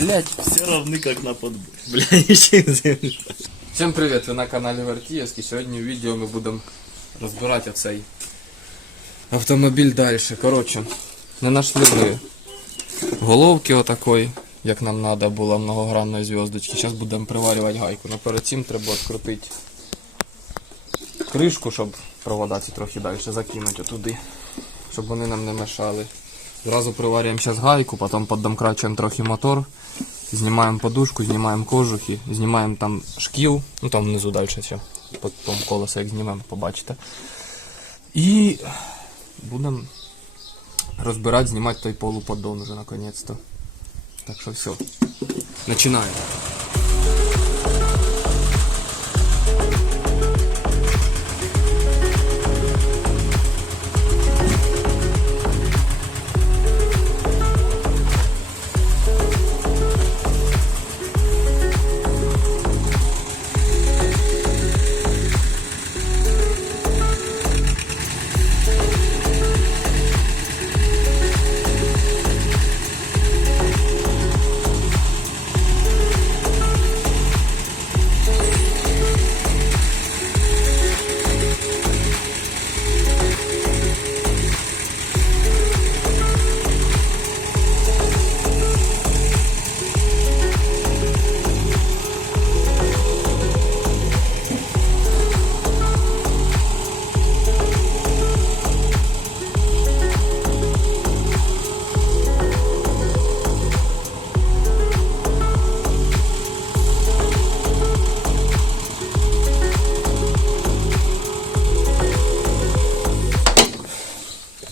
Блять, все равны как на подбор. Блять, ще землю. Всім привіт! Ви на каналі Вертіївський. Сьогодні в відео ми будемо розбирати оцей автомобіль далі. Коротше, не знайшли ми головки отакої, як нам треба було многогранної зв'язочки. Зараз будемо приварювати гайку. Но перед цим треба відкрутити кришку, щоб провода ці трохи далі закинути туди, щоб вони нам не мешали. Зразу приварюємо сейчас гайку, потім поддомкрачуємо трохи мотор. Знімаємо подушку, знімаємо кожухи, знімаємо там шкіл, ну там внизу далі все. Потім колеса як знімемо, побачите. І будемо розбирати, знімати той полуподдон вже наконець-то. Так що все. Починаємо.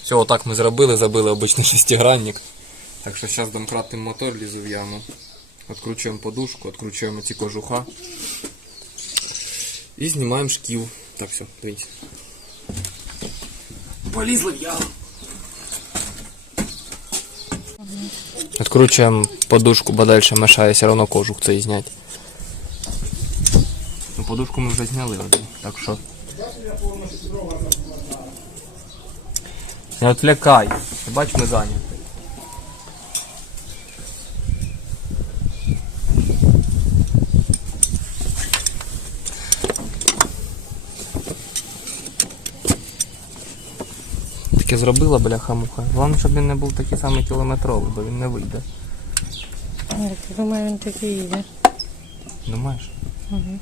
Все, отак ми зробили, забили обичний шестигранник. Так що зараз домкратим мотор, лізу в яму. Откручуємо подушку, откручуємо ці кожуха. І знімаємо шкіл. Так, все, дивіться. Полізли в яму. Откручуємо подушку, бо далі мешає все одно кожух цей зняти. Ну, подушку ми вже зняли так що. Не отвлекай. Ти бач, ми зайняті. Таке зробила бляха-муха. Головне, щоб він не був такий самий кілометровий, бо він не вийде. Я думаю, він такий є. Думаєш? Угу.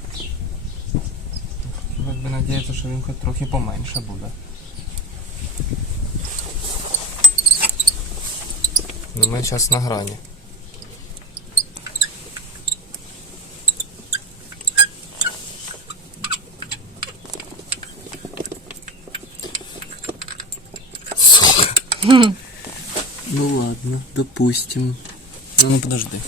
Якби надіятися, що він хоч трохи поменше буде. Ну ми зараз на. Сука. Ну ладно, допустим. Ну, ну подожди.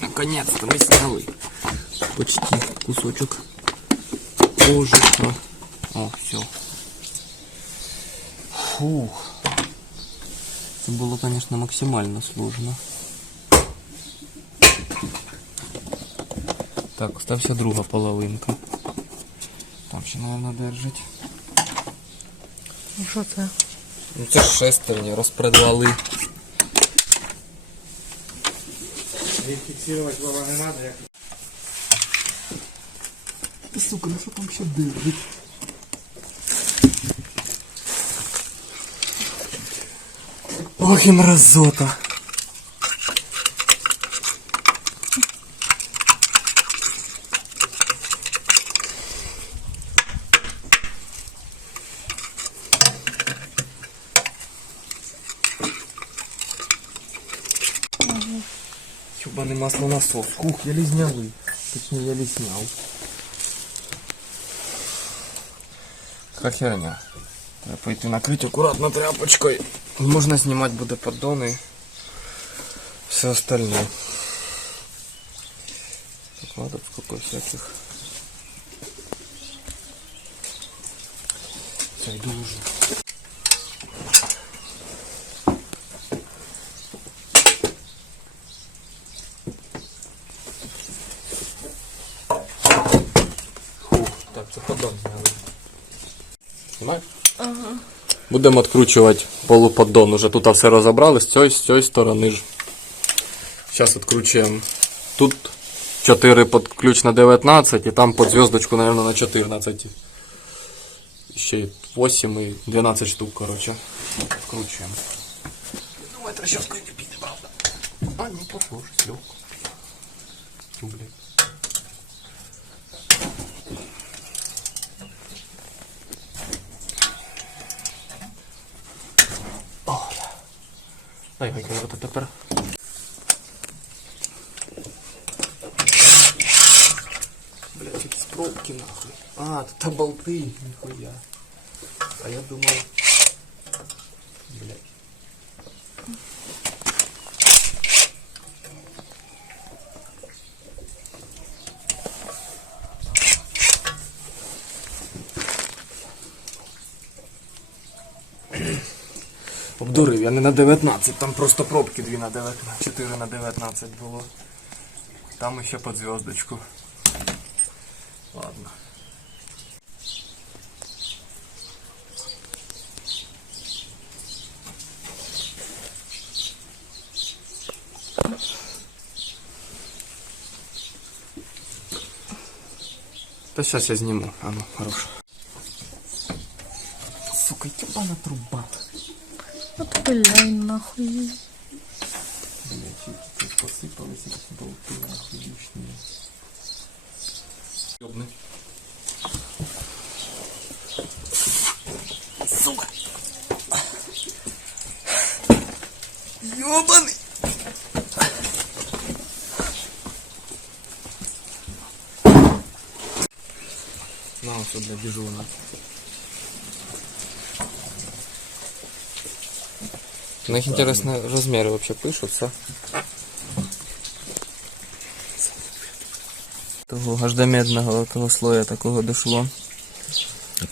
Наконец-то мы сняли почти кусочек кожуха. О, все. Фух. Це було, конечно, максимально сложно. Так, остався друга половинка. Там ще, наверное, держить. Ну що це? Ну це ж шестерні, розпредвали. Фиксировать было не надо, як Сука, ну що там ще держить? Ох і мразота. Ёбаный маслонасос. Ух, я лизнялый. Точнее, я лизнял. Херня. Треба пойти накрыть аккуратно тряпочкой. Можна знімати буде поддони. Все остальне. Так, ладно, сколько всяких. Зайду уже. Фух, так, це поддон зняли. Знімаєш? Ага. Будемо відкручувати полуподдон. Уже тут все розібрали з цієї, з цієї сторони ж. Зараз відкручуємо. Тут 4 під ключ на 19 і там під зв'язочку, мабуть, на 14. Ще й 8 і 12 штук, коротше. Вкручуємо. Думаю, трещоткою не піде, правда. А, не похоже, легко. Блін. Дай, гайка, вот тепер. Блять, эти пробки нахуй. А, тут болты, нихуя. А я думал... Блять. Обдурив, я не на 19, там просто пробки 2 на 19, 4 на 19 було. Там ще під зв'язочку. Ладно. Та сейчас я сниму. А ну, хорошо. Сука, ебана труба. Гуляй нахуй. Блять, посыпалось эти болты охуевшие. Ёбный. Сука. Ёбаный. На, все, бля, бежу, на. Них интересно размеры вообще пишутся. Того аж до медного того слоя такого дошло.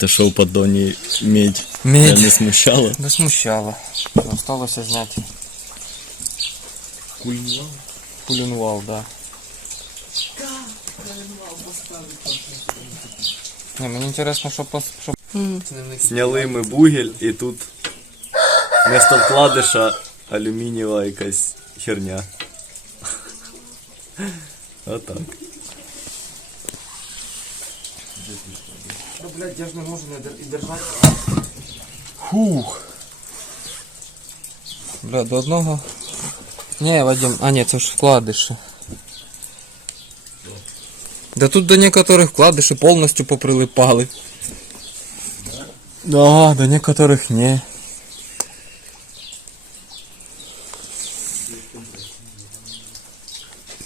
Що в поддоні медь, Медь. Це не смущало? Да смущало. Осталося зняти. Кульнував? Пулінвал, да. Не, мені пос... Що... Сняли ми бугель і тут вместо вкладиша алюмінієва якась херня. Отак. Да, блядь, я ж не можу не дер... і держати. Фух. Бля, до одного. Не, Вадим, а ні, це ж вкладиші. Да тут до некоторых вкладиші повністю поприлипали. Да, до некоторых не.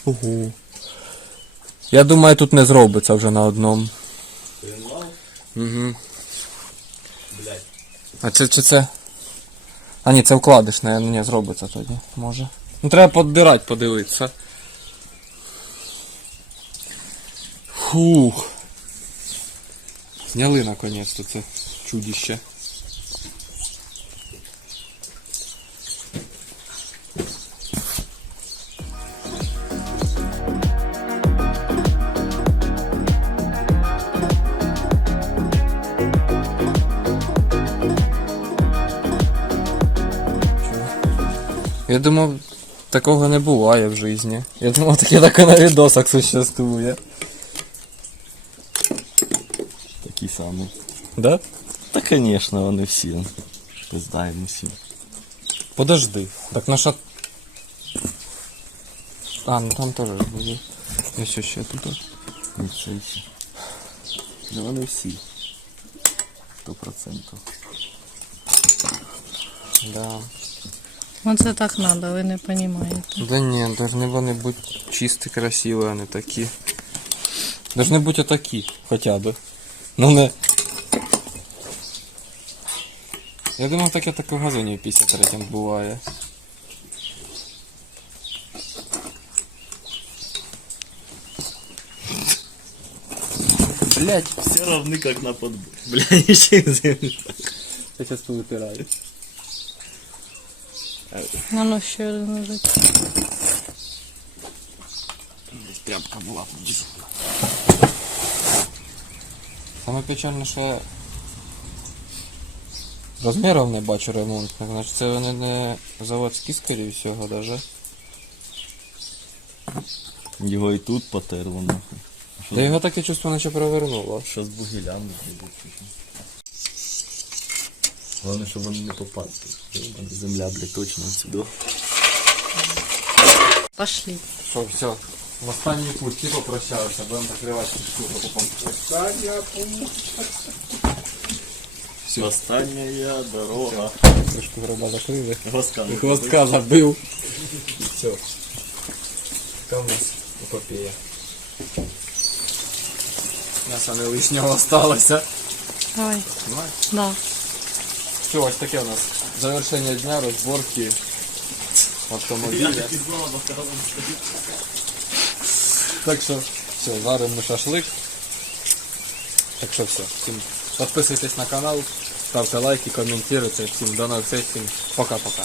Угу. Я думаю, тут не зробиться вже на одному. Угу. А це чи це? А ні, це вкладиш, не, не зробиться тоді, може. Ну треба подбирати, подивитися. Фух. Зняли наконець-то це чудище. Я думав, такого не буває в житті. Я думав, таке таке на відосах существує. Такі самі. Да? Та, звісно, вони всі. Пиздаємо всі. Подожди. Так наша. А, ну там теж були. Ну що ще тут? Нічого ще. Ну вони всі. Сто процентів. Да. Оце так треба, ви не розумієте. Да ні, должны вони бути чисті, красиві, а не такі. Должны бути отакі, хоча б. Ну не. Я думав, таке таке в газоні в 53 буває. Блять, Все равны как на подбор. Бля, нічим землю. я сейчас повипираю. А ну ще один лежить. Десь тряпка була побіжена. Саме печальне, що я... Розмірів не бачу ремонтних, значить це вони не заводські, скоріше всього, даже. Його і тут потерло нахуй. Да його таке чувство наче перевернуло. Що з бугілями будуть. Головне, щоб вони не попали. Йобана Земля, блядь, точно сюди. Пошли. Що, все. В останній путь ти попрощалися, будемо закривати цю штуку. Потім. Остання я дорога. Трошки гроба закрили. Гостка. не Хвостка забив. І все. Така в нас епопея. М'яса не лишнього осталося. Давай. Понимаєш? Да. Все, ось таке у нас завершення дня, розборки автомобіля. Так що, все, зараз мы шашлик. Так що все. Всім підписуйтесь на канал, ставте лайки, коментуйте. Всім до нових. Всім пока-пока.